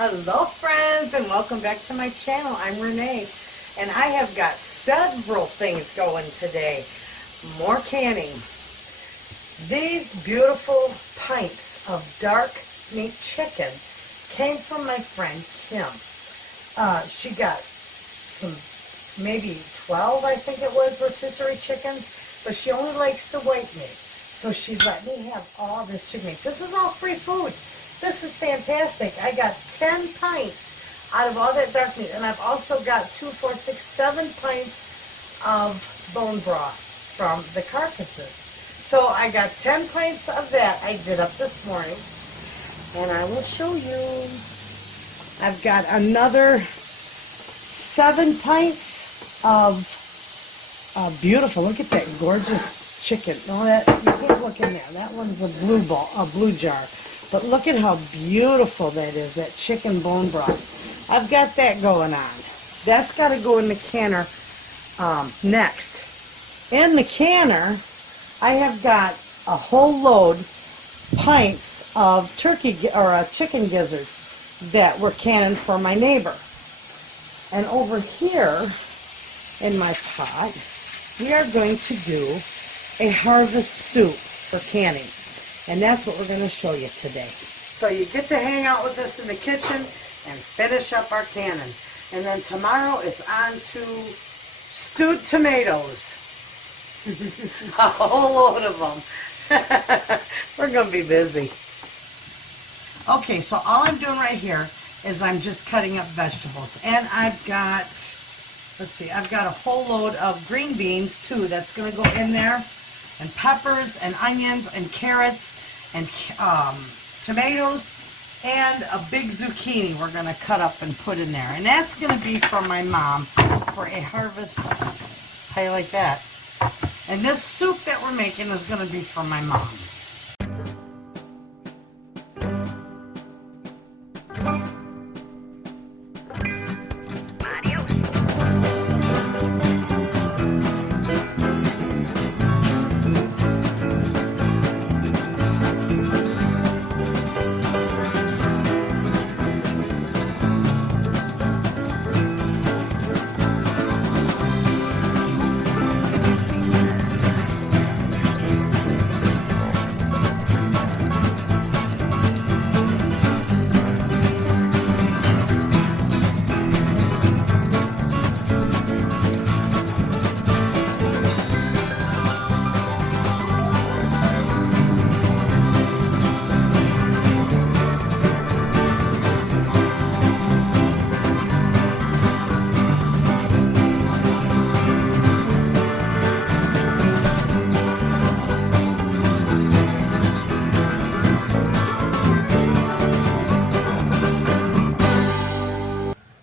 Hello friends, and welcome back to my channel. I'm Renee, and I have got several things going today. More canning. These beautiful pints of dark meat chicken came from my friend Kim. She got some, maybe 12 I think it was, rotisserie chickens, but she only likes the white meat. So she's let me have all this chicken meat. This is all free food. This is fantastic. I got 10 pints out of all that dark meat, and I've also got 2, 4, 6, 7 pints of bone broth from the carcasses. So I got 10 pints of that I did up this morning, and I will show you. I've got another 7 pints of beautiful. Look at that gorgeous chicken. No, that you can't look in there. That one's a blue jar. But look at how beautiful that is, that chicken bone broth. I've got that going on. That's got to go in the canner next. In the canner, I have got a whole load, pints of chicken gizzards that were canned for my neighbor. And over here in my pot, we are going to do a harvest soup for canning. And that's what we're going to show you today. So you get to hang out with us in the kitchen and finish up our canning. And then tomorrow it's on to stewed tomatoes. A whole load of them. We're going to be busy. Okay, so all I'm doing right here is I'm just cutting up vegetables. And I've got, let's see, I've got a whole load of green beans too that's going to go in there. And peppers and onions and carrots and tomatoes and a big zucchini we're going to cut up and put in there. And that's going to be from my mom for a harvest. How you like that? And this soup that we're making is going to be from my mom.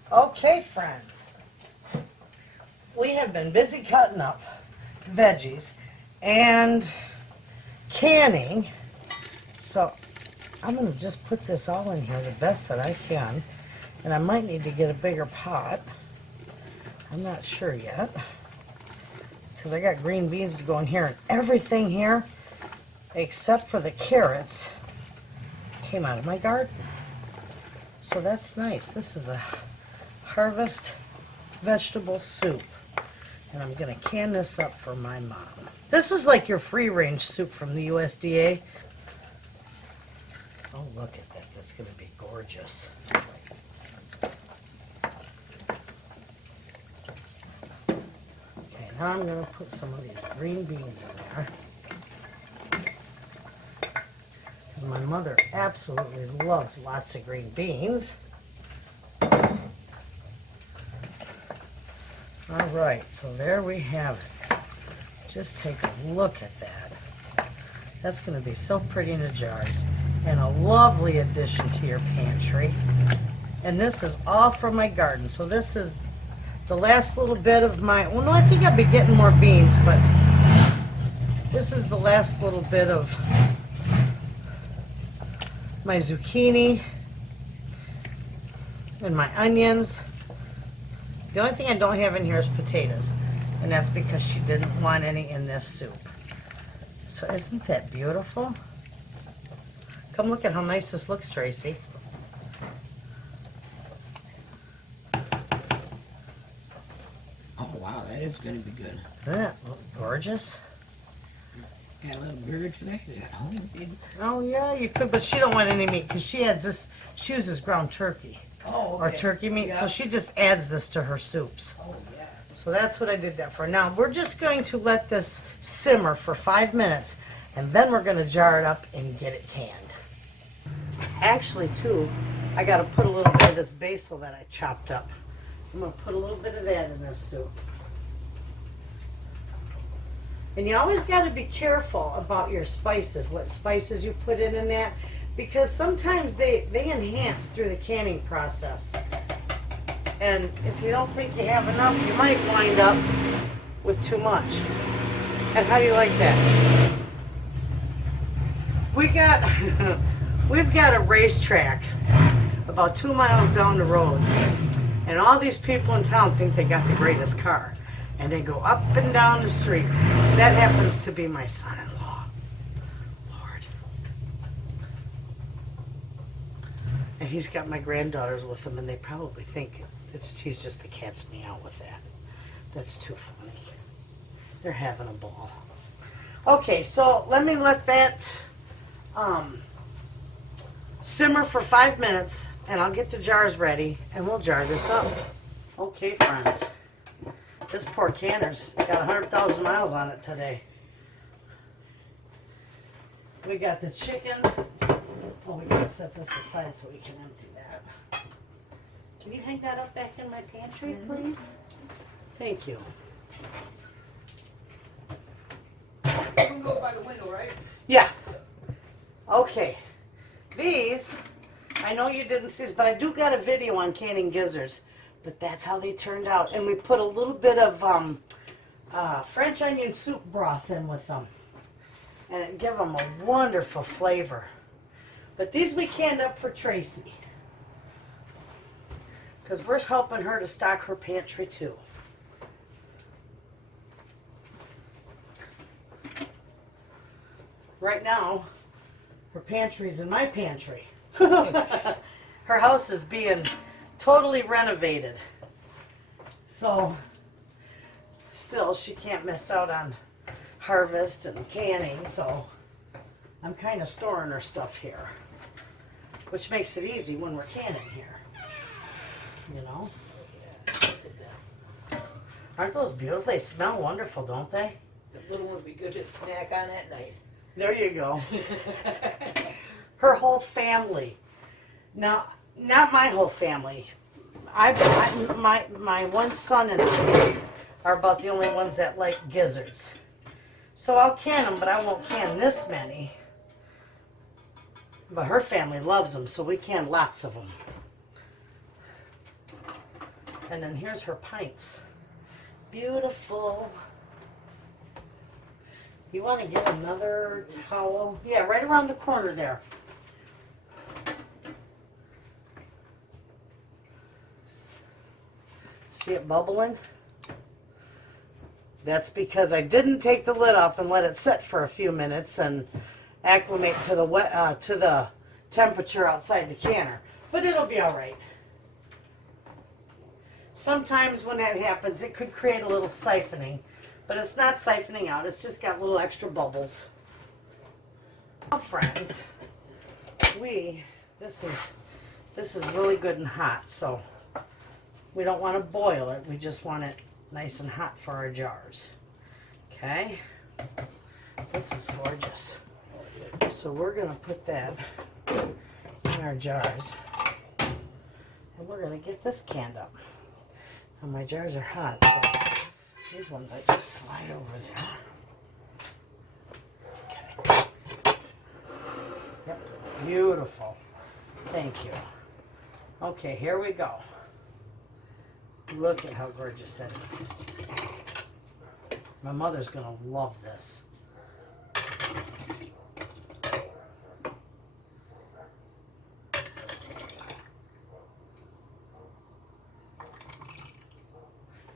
Okay, friends, we have been busy cutting up veggies and canning, so I'm going to just put this all in here the best that I can, and I might need to get a bigger pot. I'm not sure yet, because I got green beans to go in here, and everything here, except for the carrots, came out of my garden. So that's nice. This is a harvest vegetable soup, and I'm going to can this up for my mom. This is like your free range soup from the USDA. Oh, look at that. That's going to be gorgeous. Okay, now I'm going to put some of these green beans in there, because my mother absolutely loves lots of green beans. All right, so there we have it. Just take a look at that. That's going to be so pretty in the jars, and a lovely addition to your pantry. And this is all from my garden. So this is the last little bit of my, well, no, I think I'll be getting more beans, but this is the last little bit of my zucchini and my onions. The only thing I don't have in here is potatoes, and that's because she didn't want any in this soup. So isn't that beautiful? Come look at how nice this looks, Tracy. that is going to be good. Yeah, gorgeous. Got a little bird today at home, did you? Oh yeah, you could, but she don't want any meat because she adds this. She uses ground turkey or turkey meat, so she just adds this to her soups. Oh, yeah. So that's what I did that for. Now we're just going to let this simmer for 5 minutes, and then we're going to jar it up and get it canned. Actually, too, I got to put a little bit of this basil that I chopped up. I'm going to put a little bit of that in this soup. And you always got to be careful about your spices, what spices you put in that, because sometimes they enhance through the canning process. And if you don't think you have enough, you might wind up with too much. And how do you like that? We've got a racetrack about 2 miles down the road, and all these people in town think they got the greatest car. And they go up and down the streets. That happens to be my son-in-law. Lord. And he's got my granddaughters with him, and they probably think he's just a cat's meow with that. That's too funny. They're having a ball. Okay, so let me let that simmer for 5 minutes, and I'll get the jars ready, and we'll jar this up. Okay, friends. This poor canner's got 100,000 miles on it today. We got the chicken. Oh, we gotta set this aside so we can empty that. Can you hang that up back in my pantry, please? Thank you. You can go by the window, right? Yeah. Okay. These, I know you didn't see this, but I do got a video on canning gizzards. But that's how they turned out. And we put a little bit of French onion soup broth in with them. And it gave them a wonderful flavor. But these we canned up for Tracy. Because we're helping her to stock her pantry too. Right now, her pantry's in my pantry. Her house is being totally renovated. So, still, she can't miss out on harvest and canning, so I'm kind of storing her stuff here, which makes it easy when we're canning here. You know? Aren't those beautiful? They smell wonderful, don't they? The little ones be good to snack on at night. There you go. Her whole family. Now, not my whole family. My one son and I are about the only ones that like gizzards. So I'll can them, but I won't can this many. But her family loves them, so we can lots of them. And then here's her pints. Beautiful. You want to get another towel? Yeah, right around the corner there. See it bubbling? That's because I didn't take the lid off and let it sit for a few minutes and acclimate to the temperature outside the canner. But it'll be all right. Sometimes when that happens, it could create a little siphoning, but it's not siphoning out. It's just got little extra bubbles. Now, friends, this is really good and hot, so we don't want to boil it. We just want it nice and hot for our jars. Okay? This is gorgeous. So we're going to put that in our jars. And we're going to get this canned up. And my jars are hot, so these ones I just slide over there. Okay. Yep. Beautiful. Thank you. Okay, here we go. Look at how gorgeous that is. My mother's going to love this.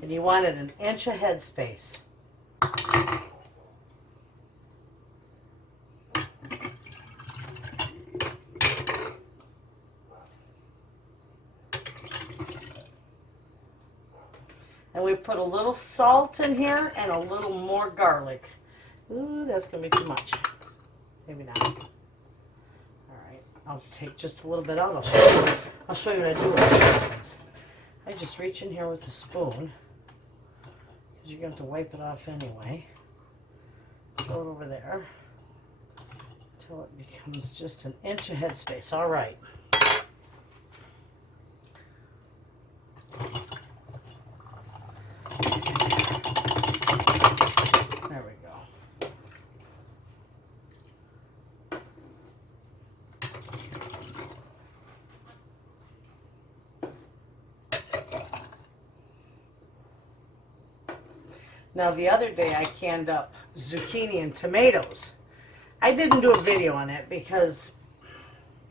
And you want it an inch of headspace. And we put a little salt in here and a little more garlic. Ooh, that's going to be too much. Maybe not. All right, I'll take just a little bit out. I'll show you what I do with it. I just reach in here with a spoon, because you're going to have to wipe it off anyway. Throw it over there until it becomes just an inch of headspace. All right. There we go. Now the other day I canned up zucchini and tomatoes. I didn't do a video on it because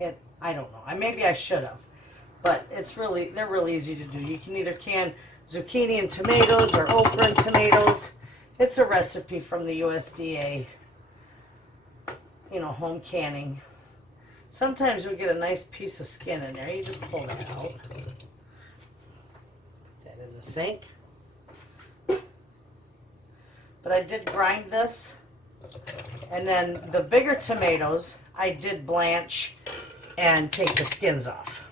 I don't know. Maybe I should have. But they're really easy to do. You can either can zucchini and tomatoes or okra and tomatoes. It's a recipe from the USDA, home canning. Sometimes you'll get a nice piece of skin in there. You just pull that out. Put that in the sink. But I did grind this. And then the bigger tomatoes, I did blanch and take the skins off.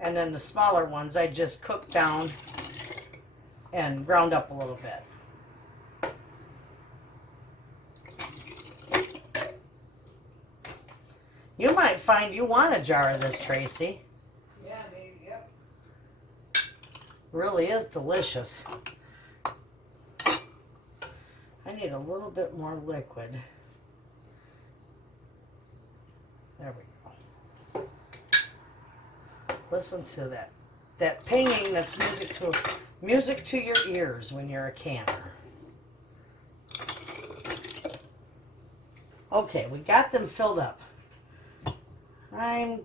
And then the smaller ones, I just cooked down and ground up a little bit. You might find you want a jar of this, Tracy. Yeah, maybe, yep. Really is delicious. I need a little bit more liquid. There we go. Listen to that. That pinging, that's music to your ears when you're a canner. Okay, we got them filled up. I'm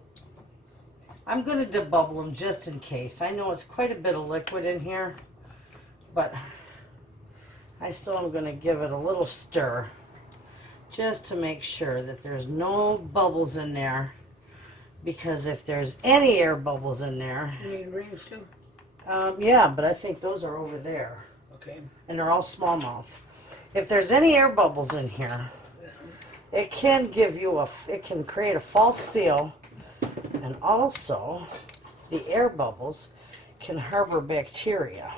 going to debubble them just in case. I know it's quite a bit of liquid in here, but I still am going to give it a little stir just to make sure that there's no bubbles in there, because if there's any air bubbles in there... You need rings too? Yeah, but I think those are over there. Okay. And they're all smallmouth. If there's any air bubbles in here, it can it can create a false seal, and also the air bubbles can harbor bacteria.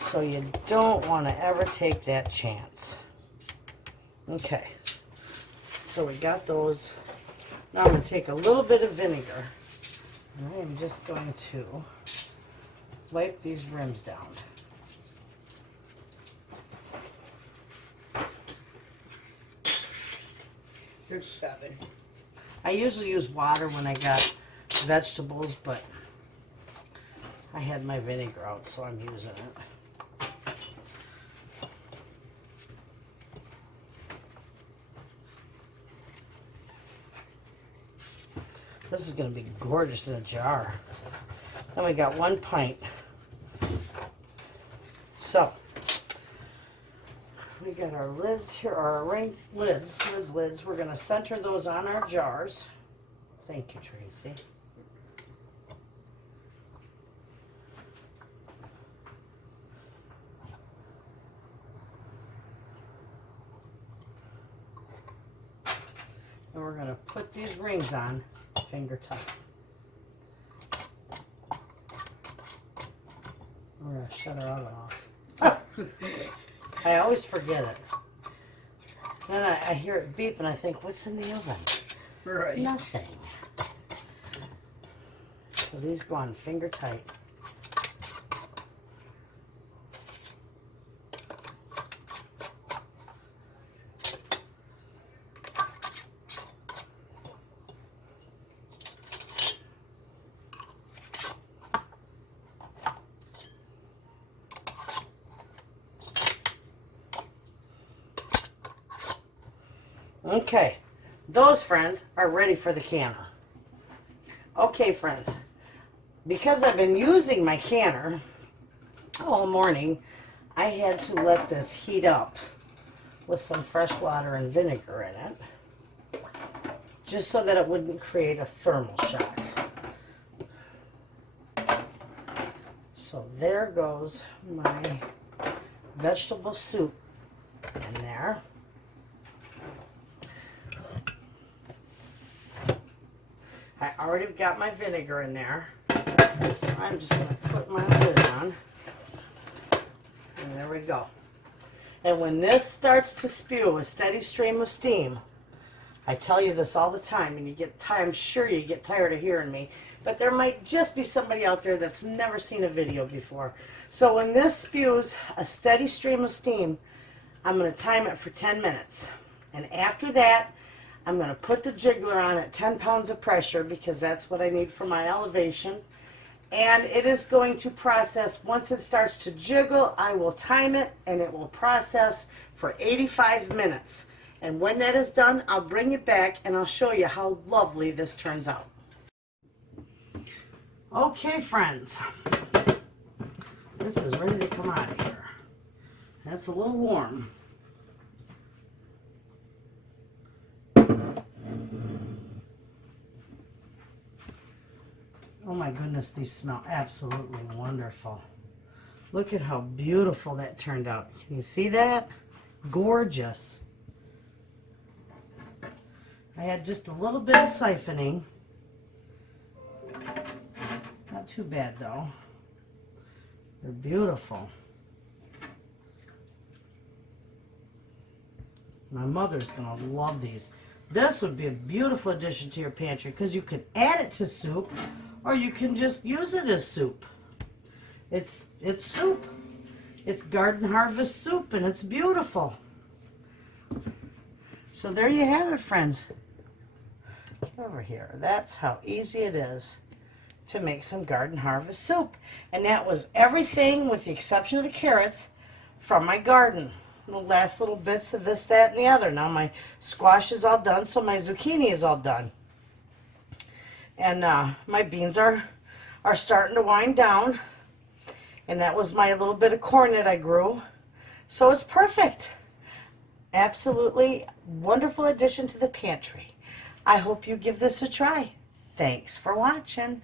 So you don't want to ever take that chance. Okay, so we got those. Now I'm going to take a little bit of vinegar, and I am just going to wipe these rims down. There's 7. I usually use water when I got vegetables, but I had my vinegar out, so I'm using it. This is going to be gorgeous in a jar. Then we got 1 pint. So, we got our lids here, or our rings, lids. We're going to center those on our jars. Thank you, Tracy. And we're going to put these rings on finger tight. We're going to shut our oven off. I always forget it. Then I hear it beep and I think, what's in the oven? Right. Nothing. So these go on finger tight. Okay, those, friends, are ready for the canner. Okay, friends, because I've been using my canner all morning, I had to let this heat up with some fresh water and vinegar in it, just so that it wouldn't create a thermal shock. So there goes my vegetable soup in there. I already got my vinegar in there. So I'm just going to put my lid on. And there we go. And when this starts to spew a steady stream of steam, I tell you this all the time, and I'm sure you get tired of hearing me, but there might just be somebody out there that's never seen a video before. So when this spews a steady stream of steam, I'm going to time it for 10 minutes. And after that, I'm going to put the jiggler on at 10 pounds of pressure because that's what I need for my elevation. And it is going to process, once it starts to jiggle, I will time it and it will process for 85 minutes. And when that is done, I'll bring it back and I'll show you how lovely this turns out. Okay, friends, this is ready to come out of here. That's a little warm. Oh my goodness, these smell absolutely wonderful. Look at how beautiful that turned out. Can you see that? Gorgeous. I had just a little bit of siphoning. Not too bad though. They're beautiful. My mother's going to love these. This would be a beautiful addition to your pantry because you could add it to soup or you can just use it as soup. It's soup. It's Garden Harvest soup and it's beautiful. So there you have it, friends. Over here. That's how easy it is to make some Garden Harvest soup. And that was everything with the exception of the carrots from my garden. The last little bits of this, that, and the other. Now my squash is all done, so my zucchini is all done. And my beans are starting to wind down. And that was my little bit of corn that I grew. So it's perfect. Absolutely wonderful addition to the pantry. I hope you give this a try. Thanks for watching.